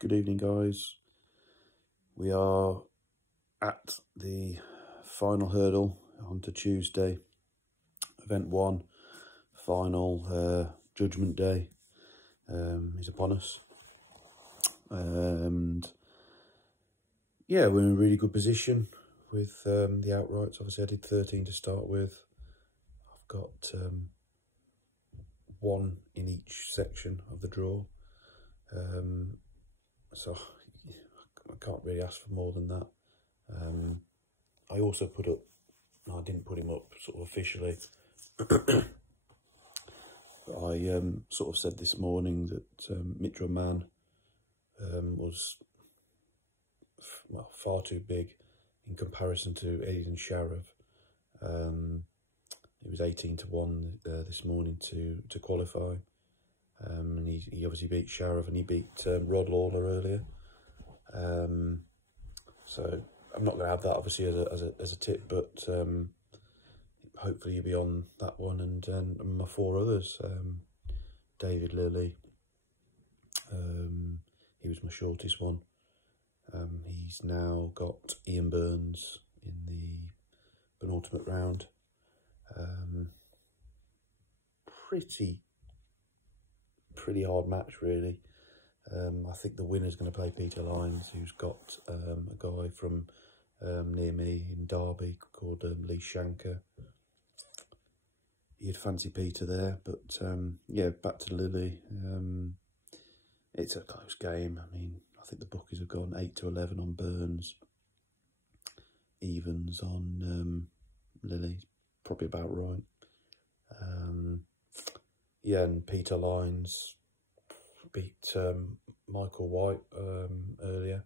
Good evening, guys. We are at the final hurdle on to Tuesday. Event 1, final judgment day is upon us. And yeah, we're in a really good position with the outrights. Obviously, I did 13 to start with. I've got 1 in each section of the draw. So I can't really ask for more than that. I also put up, no, I didn't put him up sort of officially. But I sort of said this morning that Mitra Man was far too big in comparison to Aidan Sharaf. It was 18 to 1 this morning to qualify. And he obviously beat Sharaf and he beat Rod Lawler earlier. So I'm not going to have that obviously as a tip, but hopefully you'll be on that one and my 4 others. David Lilly, he was my shortest one. He's now got Ian Burns in the penultimate round. Pretty hard match really. I think the winner's going to play Peter Lines, who's got a guy from near me in Derby called Lee Shanker. You'd fancy Peter there, but yeah, back to Lilly. It's a close game. I mean, I think the bookies have gone 8 to 11 on Burns, evens on Lilly, probably about right. Yeah, and Peter Lines beat Michael White earlier,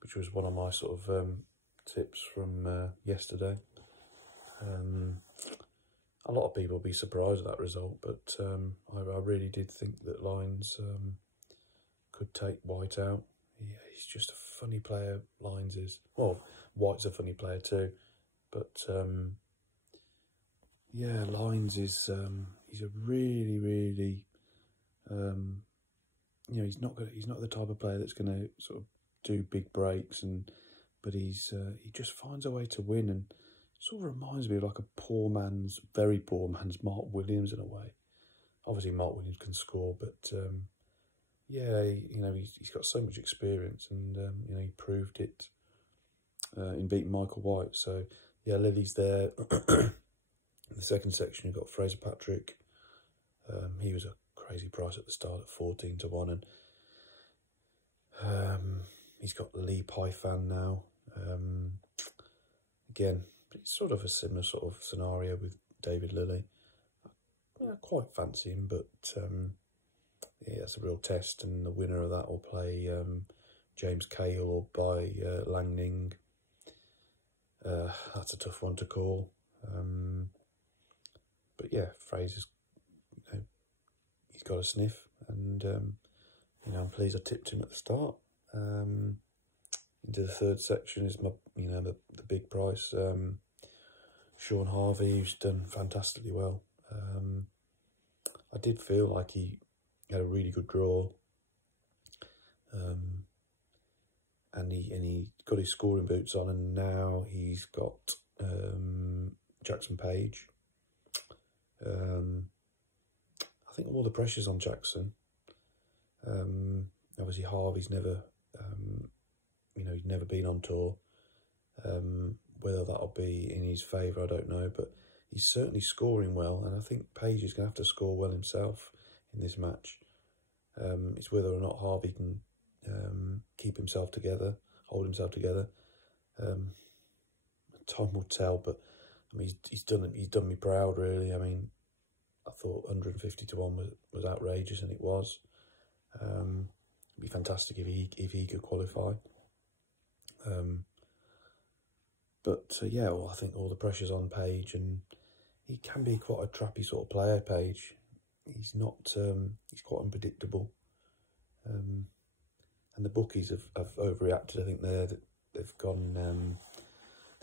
which was one of my sort of tips from yesterday. A lot of people will be surprised at that result, but I really did think that Lines could take White out. Yeah, he's just a funny player, Lines is. Well, White's a funny player too, but yeah, Lines is he's a really you know, he's not the type of player that's going to sort of do big breaks, but he just finds a way to win, and sort of reminds me of like a very poor man's Mark Williams in a way. Obviously Mark Williams can score, but yeah, you know, he's got so much experience, and you know, he proved it in beating Michael White. So yeah, Lily's there. In the second section, you've got Fraser Patrick. He was a crazy price at the start at 14 to 1, and he's got Lee Pyfan now. Again, it's sort of a similar sort of scenario with David Lilly. Yeah, quite fancy him, but yeah, that's a real test, and the winner of that will play James Cahill or by Langning. That's a tough one to call. But yeah, Fraser's, you know, he's got a sniff, and you know, I'm pleased I tipped him at the start. Into the third section is my, you know, the big price, Sean Harvey, who's done fantastically well. I did feel like he had a really good draw, and he got his scoring boots on, and now he's got Jackson Page. I think all the pressure's on Jackson. Obviously Harvey's never, you know, he's never been on tour. Whether that'll be in his favour, I don't know, but he's certainly scoring well, and I think Page is going to have to score well himself in this match. It's whether or not Harvey can keep himself together, hold himself together. Time will tell, but I mean, he's done me proud, really. I mean, I thought 150 to 1 was outrageous, and it was. It'd be fantastic if he could qualify. But yeah, well, I think all the pressure's on Page, and he can be quite a trappy sort of player, Page. He's not, he's quite unpredictable. And the bookies have overreacted. I think they've gone,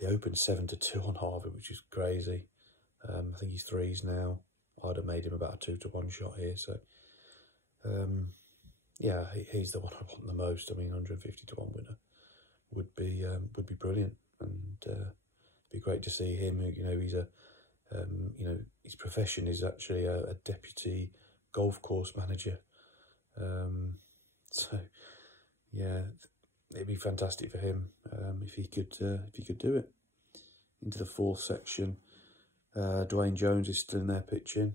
they opened 7 to 2 on Harvey, which is crazy. I think he's 3s now. I'd have made him about a 2 to 1 shot here. So yeah, he's the one I want the most. I mean, 150 to 1 winner would be brilliant, and be great to see him. You know, he's you know, his profession is actually a deputy golf course manager. So yeah, it'd be fantastic for him if he could do it. Into the fourth section, Dwayne Jones is still in there pitching.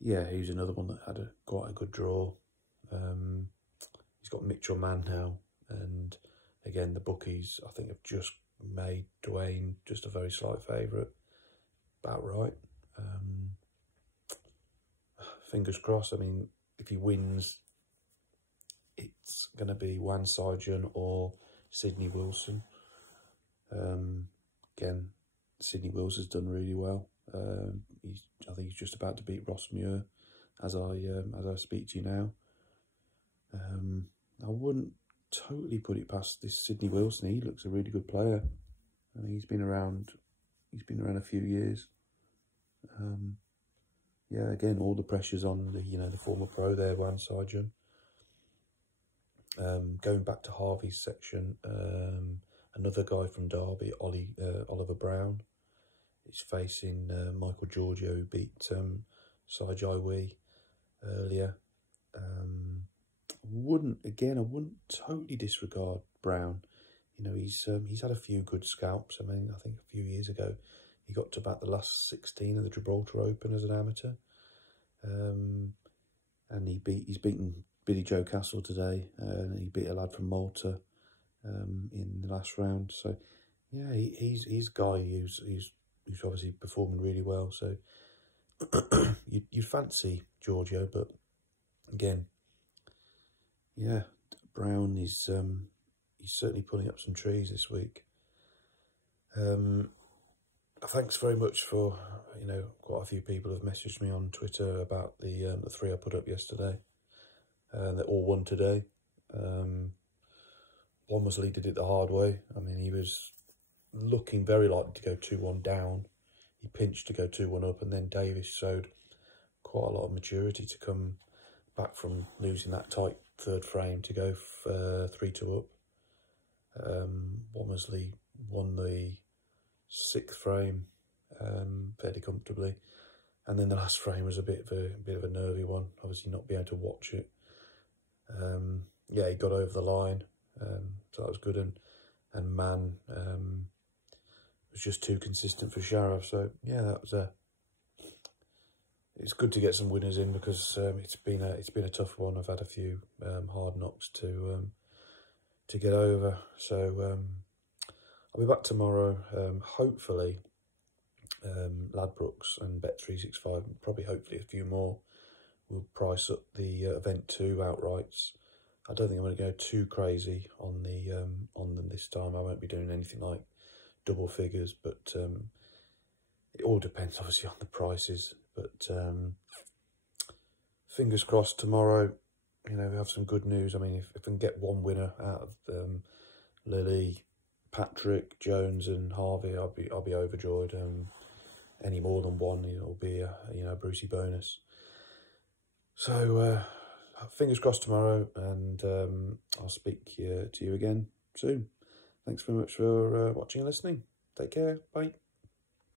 Yeah, he's another one that had quite a good draw. He's got Mitchell Mann now, and again the bookies I think have just made Dwayne just a very slight favourite. About right. Fingers crossed. I mean, if he wins, it's going to be Wan Sai-jun or Sydney Wilson. Again, Sydney Wilson's done really well. I think he's just about to beat Ross Muir as I speak to you now. I wouldn't totally put it past this Sydney Wilson. He looks a really good player. I think he's been around a few years. Yeah, again, all the pressure's on the former pro there, Wan Sai-jun. Going back to Harvey's section, another guy from Derby, Oliver Brown, is facing Michael Giorgio, who beat Sai Jai Wee earlier. I wouldn't totally disregard Brown. You know, he's had a few good scalps. I mean, I think a few years ago he got to about the last 16 of the Gibraltar Open as an amateur, and he's beaten Billy Joe Castle today, and he beat a lad from Malta in the last round. So yeah, he's a guy who's obviously performing really well. So you'd fancy Giorgio, but again, yeah, Brown is he's certainly pulling up some trees this week. Thanks very much for, quite a few people have messaged me on Twitter about the 3 I put up yesterday. They all won today. Womersley did it the hard way. I mean, he was looking very likely to go 2-1 down. He pinched to go 2-1 up, and then Davis showed quite a lot of maturity to come back from losing that tight third frame to go 3-2 up. Womersley won the 6th frame fairly comfortably, and then the last frame was a bit of a nervy one. Obviously, not being able to watch it. Yeah, he got over the line, so that was good, and Mann was just too consistent for Sharaf. So yeah, that was it's good to get some winners in, because it's been a tough one. I've had a few hard knocks to get over. So I'll be back tomorrow. Hopefully, Ladbrokes and Bet365, and probably hopefully a few more, will price up the Event 2 outrights. I don't think I'm going to go too crazy on them this time. I won't be doing anything like double figures, but it all depends obviously on the prices. But fingers crossed tomorrow, we have some good news. I mean, if I can get one winner out of Lily, Patrick, Jones and Harvey, I'll be overjoyed. Any more than one, it'll be a Brucey bonus. So fingers crossed tomorrow, and I'll speak to you again soon. Thanks very much for watching and listening. Take care. Bye.